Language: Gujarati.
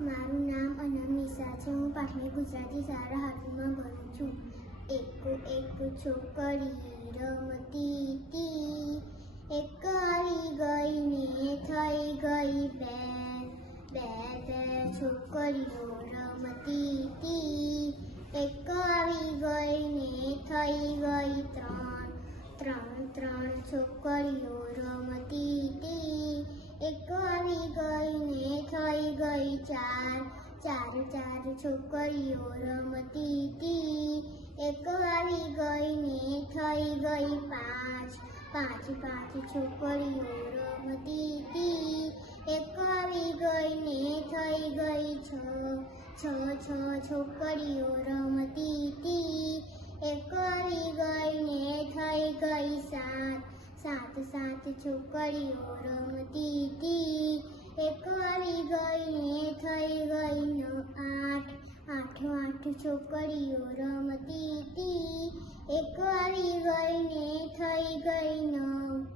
મારું નામ અનમિશા છે. હું પાટલી ગુજરાતી શાળા હાથમાં ભણું છું. એક છોકરી રમતી હતી, એક આવી ગઈ ને થઈ ગઈ બે. બે છોકરીઓ રમતી હતી, એક આવી ગઈ ને થઈ ગઈ ત્રણ. ત્રણ છોકરીઓ રમતી હતી, એક આવી ગઈ ને થઈ ગઈ ચાર. ચાર છોકરીઓ રમતી હતી, એક આવી ગઈ ને થઈ ગઈ પાંચ. પાંચ છોકરીઓ રમતી હતી, એક આવી ગઈ ને થઈ ગઈ છ. છ છોકરીઓ રમતી હતી, એક આવી ગઈ ને થઈ ગઈ સાત. સાત છોકરીઓ રમતી હતી, એક આવી ગઈ ને થઈ ગઈ આઠ. આઠ છોકરીઓ રમતી હતી, એક આવી ગઈ ને થઈ ગઈ 9.